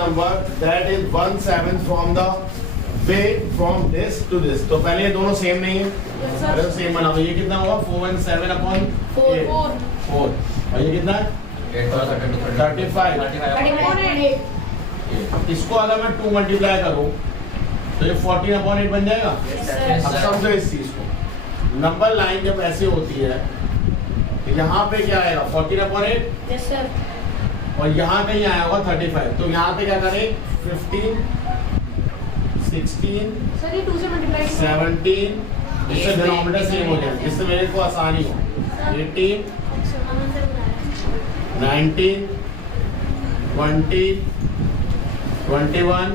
number that is 1/7 from the way from this to this. तो पहले ये दोनों सेम नहीं है, पहले तो सेम बना दो। ये कितना होगा 417 अपॉन 4 और ये कितना है 35। इसको अगर मैं 2 मल्टीप्लाई करूं तो ये 14 अपॉन 8 बन जाएगा। अब समझो इस चीज को, नंबर लाइन जब ऐसे होती है तो यहाँ पे क्या आएगा 14 अपॉन 8 और यहाँ कहीं आया होगा 35। तो यहाँ पे क्या करें 15 16 सर ये 2 से मल्टीप्लाई 17, इससे डिनोमिनेटर सेम हो जाए जिससे मेरे को आसानी हो। 18 19 20 21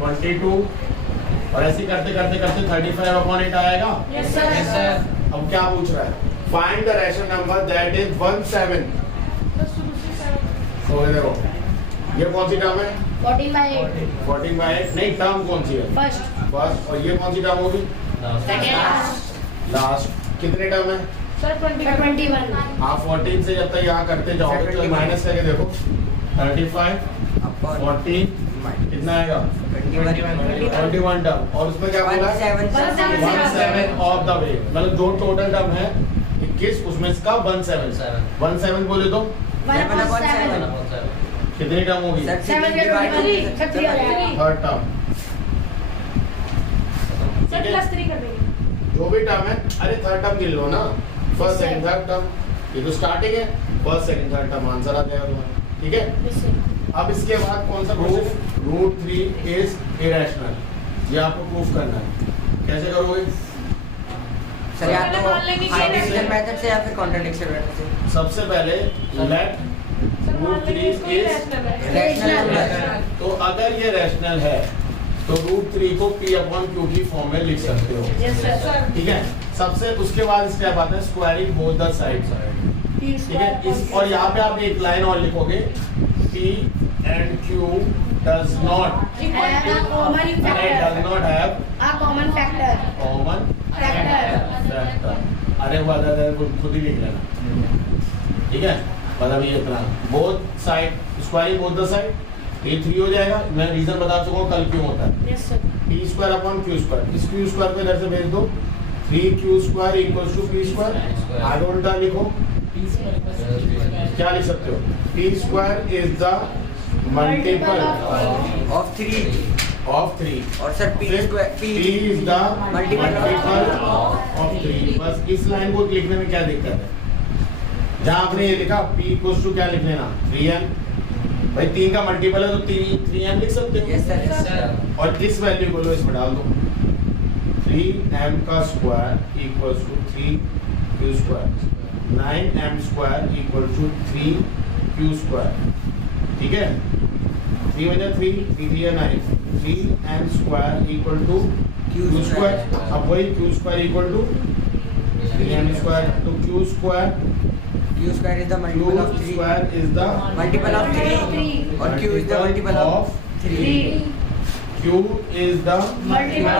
22 और ऐसे करते करते करते 35 अपॉन 8 आएगा। Yes sir. अब क्या पूछ रहा है, find the rational number that is 17। तो ये देखो ये कौन सी टर्म है 14/8 नहीं, टर्म कौन सी है फर्स्ट, और ये कौन सी टर्म होगी लास्ट। कितने टर्म है सर 21। हाँ 14 से जब तक यहाँ करते जाओगे तो माइनस करके देखो 35 14 कितना आएगा 21 टर्म, और उसमें क्या बोला 17 ऑफ द वे, मतलब जो टोटल टर्म है 21 उसमें इसका 17 बोले तो कितनी टर्म होगी थर्ड टर्म। सर +3 कर देंगे जो भी टर्म है, अरे थर्ड टर्म गिन लो ना, फर्स्ट सेकंड थर्ड टर्म, ये तो स्टार्टिंग है, first second third term answer आ जाएगा तुम्हारा। ठीक है, अब इसके बाद कौन सा प्रूफ, √3 इज इरेशनल, ये आपको प्रूफ करना है। कैसे करोगे सर, या तो हाइपोथेटिकल मेथड से या फिर कॉन्ट्रडिक्शन मेथड से। सबसे पहले लेट √3 इज रैशनल। तो अगर ये रैशनल है तो √3 को P/Q की फॉर्म में लिख सकते हो। Yes sir. ठीक है, सबसे उसके बाद स्टेप आता है स्क्वायरिंग बोथ द साइड्स। ठीक है, इस और यहाँ पे आप एक लाइन और लिखोगे P and Q does not have common factor. common factor। अरे वादा खुद ही लिख लेना। ठीक है, मतलब ये इतना both side squaring both the side, ये 3 हो जाएगा। मैं रीजन बता चुका हूँ कल क्यों होता है। Yes sir. P² upon Q², इस Q² को इधर से भेज दो, 3Q² = P²। आगे उल्टा लिखो, क्या लिख सकते हो P² is the multiple of 3 और sir P is the multiple of 3। बस इस लाइन को लिखने में क्या दिक्कत है, जहाँ आपने ये लिखा P = क्या लिख लेना 3n, भाई 3 का मल्टीपल है तो 3n लिख सकते हो। Yes sir. और इस वैल्यू को लो इसमें डाल दो, 3m² = 3q², 9m² = 3q²। ठीक है, 3 वजह 3 3 9, 3m² = q²। अब वही q² = 3m², तो q² is the multiple of 3 is the multiple of 3 और Q is the multiple of 3। Q is the Multiple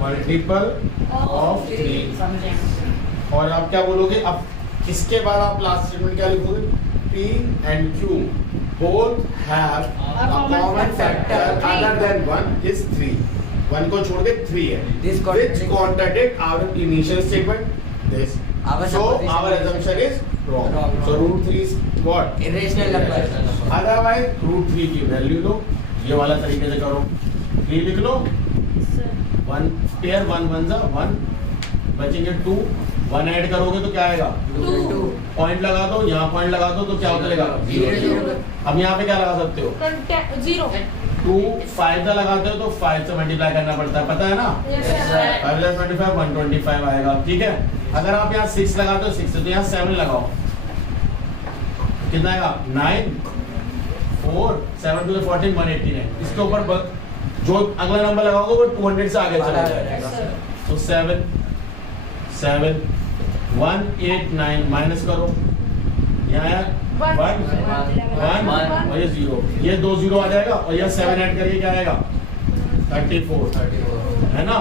multiple of of 3. 3। और आप क्या बोलोगे, अब इसके बाद आप लास्ट स्टेटमेंट क्या लिखोगे, P and Q both have a common factor other than 1 is 3। 1 को छोड़ के 3 है, which contradict our initial statement this। So our assumption is wrong। So √3 is what? irrational number। Otherwise √3 की वैल्यू लो, ये वाला तरीके से करो, 3 लिख लो, 1 पेयर 1 1 जा 1 बचेंगे 2, 1 ऐड करोगे तो क्या आएगा 2। पॉइंट लगा दो, यहाँ पॉइंट लगा दो तो क्या हो जाएगा 0। अब यहाँ पे क्या लगा सकते हो 0। 2 5 का लगाते हो तो 5 से मल्टीप्लाई करना पड़ता है, पता है ना। Yes sir. 5 + 25 125 आएगा। ठीक है, अगर आप यहाँ 6 लगाते हो 6 से तो यहाँ 7 लगाओ, कितना आएगा 9 4 7 to the 14 189। इसके ऊपर जो अगला नंबर लगाओगे वो 200 से आगे चला जाएगा। तो 7 7 189 माइनस करो, यहाँ 1 और ये 0, ये 2 0 आ जाएगा और ये 7 ऐड करके क्या आएगा 34 है ना।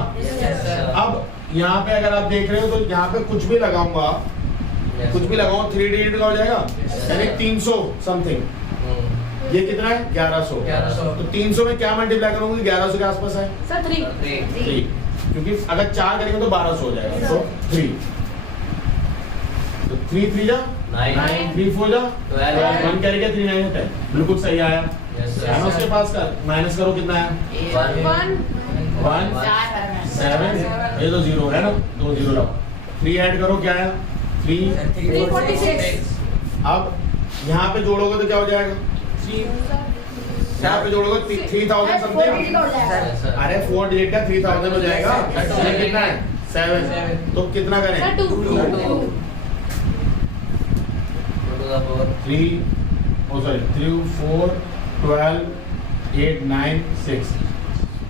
अब यहाँ पे अगर आप देख रहे हो तो यहाँ पे कुछ भी लगाऊंगा, कुछ भी लगाऊंगा 3 डिजिट का हो जाएगा, यानी 300 समथिंग। ये कितना है 1100। 1100। तो 300 में क्या मल्टीप्लाई करूंगी 1100 के आसपास है सर 3 3, क्योंकि अगर 4 करेंगे तो 1200 हो जाएगा, तो 3, तो 3 3 जा 9, 3 4 जा 12, 1 कैरी के 3 9 10, बिल्कुल सही आया। Yes, sir. है ना उसके पास का माइनस करो कितना है 1 1 7, ये तो 0 है ना, 2 0 लाओ, 3 ऐड करो क्या है 3। 346 अब यहाँ पे जोड़ोगे तो क्या हो जाएगा 3, यहाँ पे जोड़ोगे 3000 समथिंग, अरे 4 डिजिट का 3000 हो जाएगा, ये कितना है 7, तो कितना करें सर 2 3 सॉरी 3 4 12 8 9 6,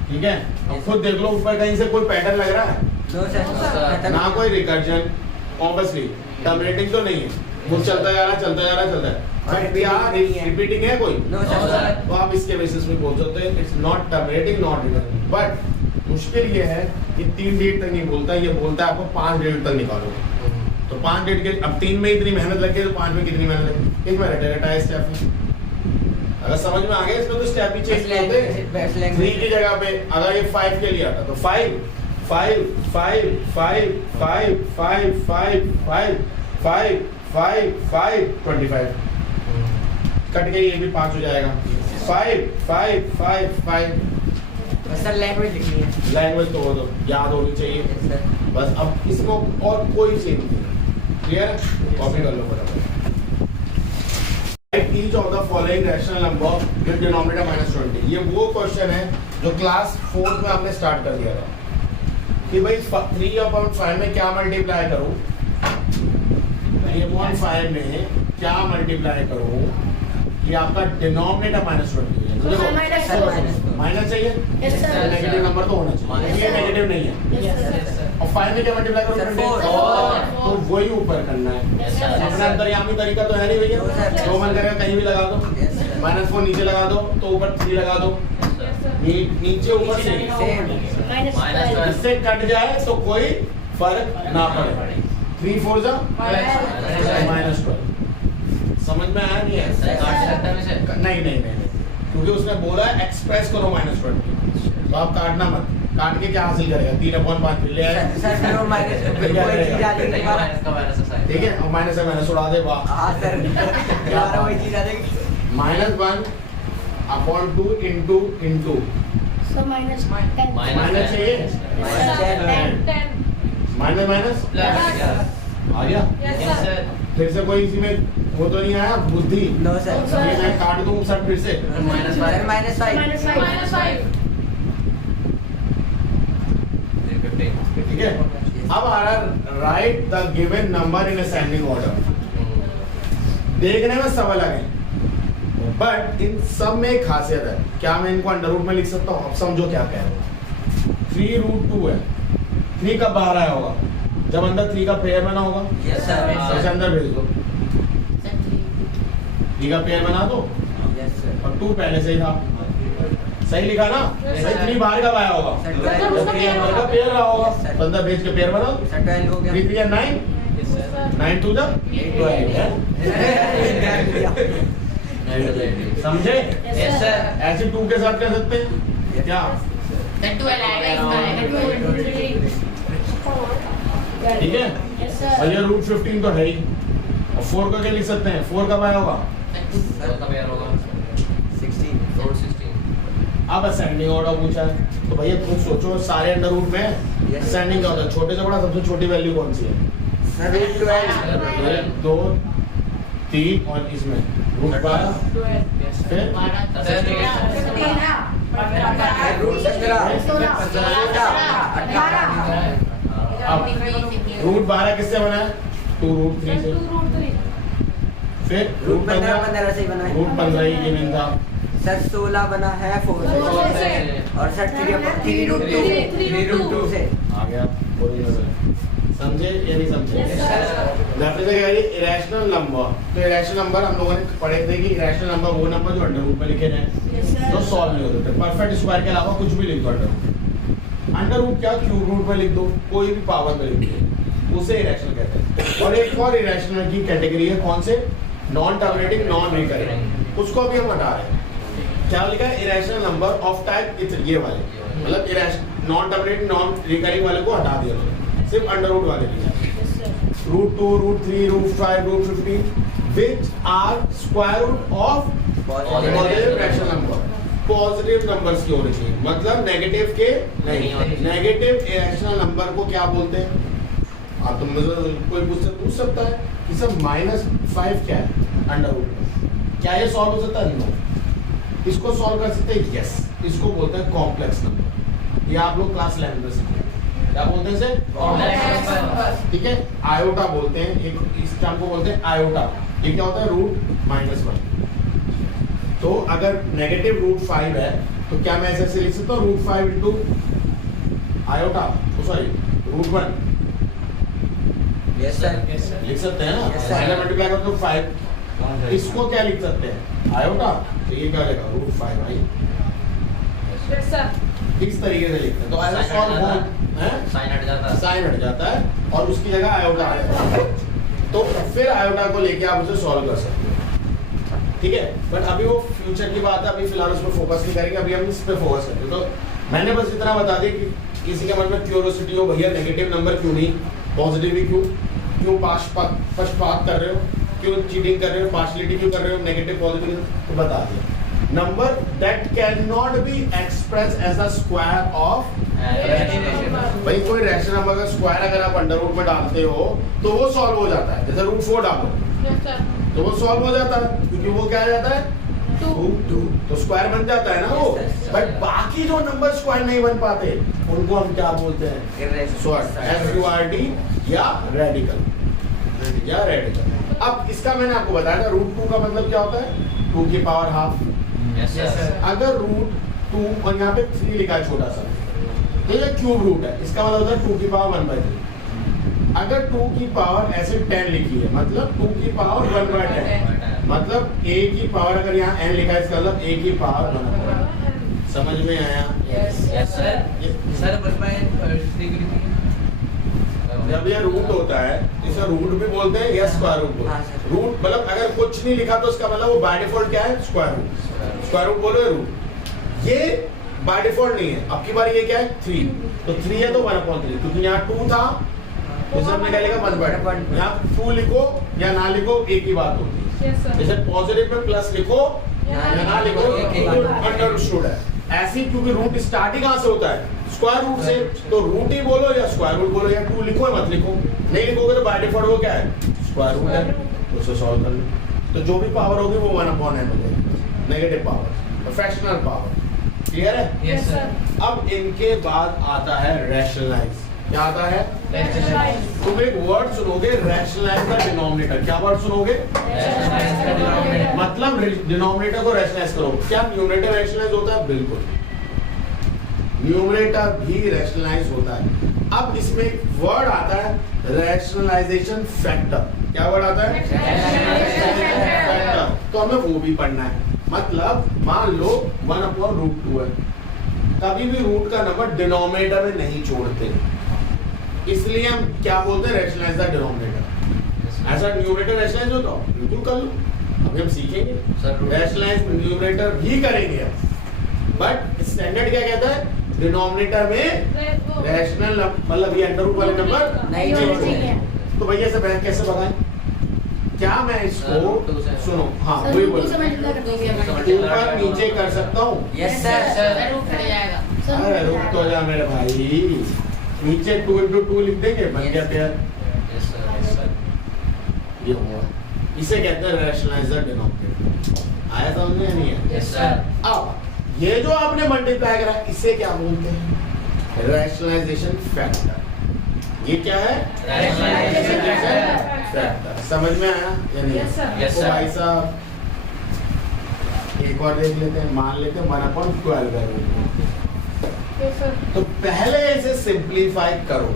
ठीक है। अब खुद देख लो ऊपर कहीं से कोई पैटर्न लग रहा है, नो सर ना कोई रिकर्जन, ऑब्वियसली टर्मिनेटिंग तो नहीं है, वो चलता जा रहा है चलता जा रहा है चलता है, बट यहाँ रिपीटिंग है कोई, नो सर तो आप इसके बेसिस पे बोल सकते हैं it's not terminating not recursion. But मुश्किल ये है कि 3 डिजिट तक नहीं बोलता, ये बोलता है आपको 5 डिजिट तक निकालो, तो 5 डिजिट के अब 3 में इतनी मेहनत लगी तो 5 में कितनी मेहनत लगी, एक मिनट रटा स्टेप है, अगर समझ में आ गया इसमें तो स्टेप ही चेंज करते हैं। 3 की जगह पे अगर ये 5 के लिए आता तो 5 5 5 5 5 5 5 5 5 5 5 25, कट के ये भी 5 हो जाएगा, 5 5 5 5, सर लैंग्वेज लिखनी है लैंग्वेज तो वो तो याद होनी चाहिए सर। बस। अब इसमें और कोई चेंज नहीं, क्लियर, कॉपी कर लो फटाफट। Each of the following rational number with denominator -20, ये वो क्वेश्चन है जो क्लास 4 में हमने स्टार्ट कर दिया था कि भाई 3/5 में क्या मल्टीप्लाई करूं, 3/5 में क्या मल्टीप्लाई करूं कि आपका डिनोमिनेटर -20 है, माइनस चाहिए, Yes, sir. नेगेटिव नंबर तो होना चाहिए, ये नेगेटिव नहीं है, यस सर और 5 में क्या मल्टीप्लाई Sir, करूं four. तो वही ऊपर करना है, Yes, sir. अपना अंतर्यामी तरीका तो है नहीं भैया, No, sir. जो मन करेगा कहीं भी लगा दो, Yes, sir. -4 नीचे लगा दो तो ऊपर 3 लगा दो, नीचे ऊपर Same. -12 इससे कट जाए तो कोई फर्क ना पड़े, 3 4 जा -12, समझ में आया नहीं है? नहीं नहीं नहीं नहीं, क्योंकि उसने बोला एक्सप्रेस करो -20, तो आप काटना मत, काट के क्या हासिल करेगा 3/5 फिर ले आए, सर फिर वो माइनस कोई चीज आ जाएगी दोबारा। ठीक है, और माइनस से माइनस उड़ा दे, वाह, हाँ सर दोबारा वही चीज आ जाएगी। -1/2 इंटू सर -10 माइनस चाहिए, माइनस माइनस आ गया, यस सर फिर से कोई इसी में वो तो नहीं आया बुद्धि, नो सर ये मैं काट दूं सर फिर से, सर -5 -5 ठीक है। अब आ रहा right the given number in ascending order, देखने में सब अलग है बट इन सब में एक खासियत है, क्या मैं इनको अंडर रूट में लिख सकता हूँ, अब समझो क्या कह रहा हूँ, 3√2 है, 3 कब बाहर आया होगा जब अंदर 3 का पेयर बना होगा, यस सर सबसे अंदर भेज दो, 3 का पेयर बना दो यस सर और 2 पहले से ही था, सही लिखा ना, सही 3 बाहर कब आया होगा सर सर, जब उसका 3 अंदर का पेयर रहा होगा, सर। तो अंदर भेज के पेयर बनाओ, सर 12 हो गया 3 3 9 9 2 जा 12 है, समझे, यस सर ऐसे 2 के साथ कर सकते हैं क्या, ठीक है, यस और सर ये √15 तो है ही, और 4 का क्या लिख सकते हैं, 4 कब आया होगा, 16 अब असेंडिंग ऑर्डर पूछा है तो भैया खुद सोचो सारे अंडर रूट में Yes. असेंडिंग क्या होता है, छोटे से बड़ा सबसे छोटी वैल्यू कौन सी है, सर √12 1 2 3 और इसमें √12 फिर अब √12 किससे बना है, 2√3 से, फिर √15 से ही बना है √15 ही गिवन था, सर 16 बना है 4 से और सर 3√2 से आ गया बोलिए सर, समझे या नहीं समझे, Yes, sir. That is irrational number, तो इरेशनल नंबर हम लोगों ने पढ़े थे कि इरेशनल नंबर वो नंबर जो अंडर रूट में लिखे जाए तो सॉल्व नहीं होते, परफेक्ट स्क्वायर के अलावा कुछ भी लिख दो अंडर रूट क्या क्यूब रूट में लिख दो, कोई भी पावर में लिख दो, उसे इरेशनल कहते हैं। और एक और इरेशनल की कैटेगरी है कौन से, नॉन टर्मिनेटिंग नॉन रिकरिंग, उसको अभी हम हटा रहे हैं। क्या लिखा है? इरेशनल नंबर ऑफ टाइप ये वाले, मतलब नॉन टर्मिनेटिंग नॉन रिकरिंग वाले को हटा दिया तो सिर्फ अंडर रूट वाले लिखा √2 √3 √5 √15 which are square root of positive rational number. Positive numbers की होनी चाहिए, मतलब नेगेटिव के नहीं। नेगेटिव इरेशनल नंबर को क्या बोलते हैं? आप तुम में से कोई पूछ सकता है कि सर -5 क्या है अंडर रूट, क्या ये सॉल्व हो सकता है? नो। इसको सॉल्व कर सकते हैं? यस। इसको बोलते हैं कॉम्प्लेक्स नंबर। ये आप लोग क्लास 11 में सीखे। क्या बोलते हैं इसे? Complex number. ठीक है, आयोटा बोलते हैं, एक इस टर्म को बोलते हैं आयोटा। ये क्या होता है? √-1। तो अगर नेगेटिव √5 है तो क्या मैं ऐसे लिख सकता हूँ √5 into iota, sorry √1 yes sir, लिख सकते हैं ना? Yes, sir. अगर मल्टीप्लाई करो तो 5, इसको क्या लिख सकते हैं? आयोटा। तो ये क्या लिखा? √5 भाई, यस सर। इस तरीके से लिखते हैं। तो ऐसा सॉल्व हो साइन हट जाता है, साइन हट जाता है और उसकी जगह आयोटा आ जाता है। तो फिर आयोटा को लेके आप उसे सॉल्व कर सकते हो, ठीक है। बट अभी वो फ्यूचर की बात है, अभी फिलहाल उस पर फोकस नहीं करेंगे, अभी हम इस पे फोकस करते हैं। तो मैंने बस इतना बता दिया कि किसी के मन में क्यूरियोसिटी हो, भैया नेगेटिव नंबर क्यों नहीं, पॉजिटिव ही क्यों पक्षपात कर रहे हो, क्यों चीटिंग कर रहे हो, पार्शियलिटी क्यों कर रहे हो, नेगेटिव पॉजिटिव, तो बता दिया। Number that can not be express as a square of, भाई कोई रैशनल नंबर का स्क्वायर अगर आप अंडर रूट में डालते हो तो वो सॉल्व हो जाता है। जैसे √4 डालो तो वो सॉल्व हो जाता है, क्योंकि वो क्या आ जाता है? 2 तो स्क्वायर बन जाता है ना वो। बट बाकी जो नंबर स्क्वायर नहीं बन पाते उनको हम क्या बोलते हैं? SURD या रेडिकल। अब इसका मैंने आपको बताया था √2 का मतलब क्या होता है? 2 की पावर हाफ। Yes sir. अगर √2 और यहाँ पे 3 लिखा है छोटा सा, तो ये क्यूब रूट है, इसका मतलब होता है 2 की पावर 1/3। अगर 2 की पावर ऐसे 10 लिखी है, मतलब 2 की पावर 1/10, मतलब a की पावर अगर यहाँ n लिखा है, इसका मतलब a की पावर 1/10। समझ में आया? Yes sir. सर बस मैं जब ये रूट होता है इसे रूट भी बोलते हैं या स्क्वायर रूट बोलते हाँ, हैं। सर। रूट मतलब अगर कुछ नहीं लिखा तो उसका मतलब वो बाय डिफॉल्ट क्या है? Square root. स्क्वायर रूट बोलो रूट, ये बाय डिफॉल्ट नहीं है। अब की बार ये क्या है? 3, तो 3 है तो 1/3, क्योंकि यहाँ 2 था तो हमने क्या लिखा? 1/2। यहाँ 2 लिखो या ना लिखो एक ही बात होती है। जैसे पॉजिटिव में प्लस लिखो या ना लिखो, अंडरस्टूड है। ऐसे ही क्योंकि रूट स्टार्ट ही कहाँ से होता है? स्क्वायर रूट से। तो रूट ही बोलो या स्क्वायर रूट बोलो, या 2 लिखो या मत लिखो। नहीं लिखोगे तो बाय डिफॉल्ट वो क्या है? स्क्वायर रूट है। तो उसे सॉल्व कर लो, तो जो भी पावर होगी वो 1/n हो जाएगी, negative power, fractional power. Clear है? Yes sir. अब इनके बाद आता है रैशनलाइज। क्या आता है? रैशनलाइज। तुम एक वर्ड सुनोगे, रैशनलाइज का डिनोमिनेटर। क्या वर्ड सुनोगे? रैशनलाइज का डिनोमिनेटर। मतलब डिनोमिनेटर को रैशनलाइज करो। क्या न्यूमरेटर रैशनलाइज होता है? बिल्कुल, न्यूमरेटर भी रैशनलाइज होता है। अब इसमें एक वर्ड आता है रैशनलाइजेशन फैक्टर। क्या वर्ड आता है? Rationalisation factor. तो हमें वो भी पढ़ना है। मतलब मान लो 1/√2 है, कभी भी रूट का नंबर डिनोमिनेटर में नहीं छोड़ते, इसलिए हम क्या बोलते हैं? Rationalise the denominator. ऐसा न्यूमरेटर रैशनलाइज होता हो? बिल्कुल कर लो, अभी हम सीखेंगे। रैशनलाइज न्यूमरेटर भी करेंगे हम, बट स्टैंडर्ड क्या कहता है? डिनोमिनेटर में रैशनल मतलब ये अंडर रूट वाले नंबर नहीं छोड़ते। तो भैया से बहन कैसे बताएं? क्या मैं इसको सुनो, हाँ सर, वही रूट बोलो, से मल्टीप्लाई कर दोगे या ऊपर नीचे कर सकता हूँ? Yes sir. रूट कट जाएगा। अरे रुक तो जा मेरे भाई, नीचे 2 × 2 लिख देंगे, बन गया पेयर। Yes sir. ये हुआ, इसे कहते हैं रैशनलाइजर डिनोमिनेटर। आया समझ में? नहीं है? Yes sir. अब ये जो आपने मल्टीप्लाई करा इसे क्या बोलते हैं? Rationalisation factor. ये क्या है? Rationalisation factor. समझ में आया या नहीं? Yes, sir. तो Yes, sir. भाई साहब एक और देख लेते हैं, मान लेते हैं 1/12 है। तो पहले इसे सिंप्लीफाई करो,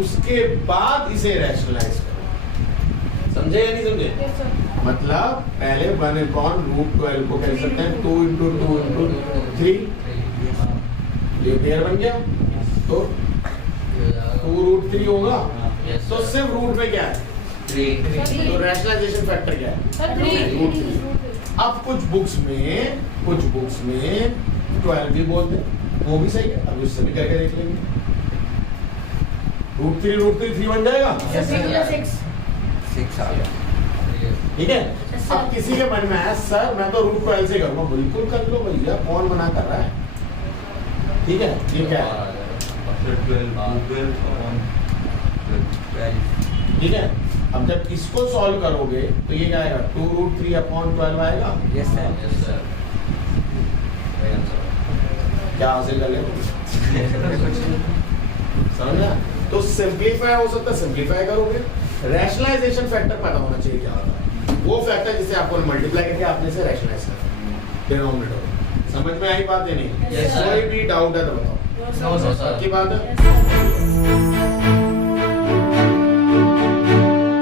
उसके बाद इसे रैशनलाइज करो। समझे या नहीं समझे? मतलब पहले 1/√12 को कह सकते हैं 2 × 2 × 3, ये पेयर बन गया। तो 2√3 होगा। तो सिर्फ रूट में क्या है? तो रैशनलाइजेशन फैक्टर क्या है? Sir 3 root 3। अब कुछ बुक्स में 12 भी बोलते हैं, वो भी सही है, अब उससे भी करके देख लेंगे। रूट 3 3 बन जाएगा, सर 3 + 6 6 आ गया। ठीक है। अब किसी के मन में है सर मैं तो रूट 12 से करूंगा, बिल्कुल कर लो भैया, कौन मना कर रहा है? ठीक है, ये क्या है? 12 ठीक है। अब जब इसको सॉल्व करोगे तो ये क्या आएगा? 2√3/12 आएगा। Yes sir. क्या हासिल कर लेंगे? समझा? तो सिंपलीफाई हो सकता है, सिंपलीफाई करोगे। रैशनलाइजेशन फैक्टर पता होना चाहिए क्या होता है, वो फैक्टर जिसे आपको मल्टीप्लाई करके आपने से रैशनलाइज करना डिनोमिनेटर। समझ में आई बात या नहीं? Yes, sir. कोई भी डाउट है तो बताओ। No, sir. की बात है। Yes, sir.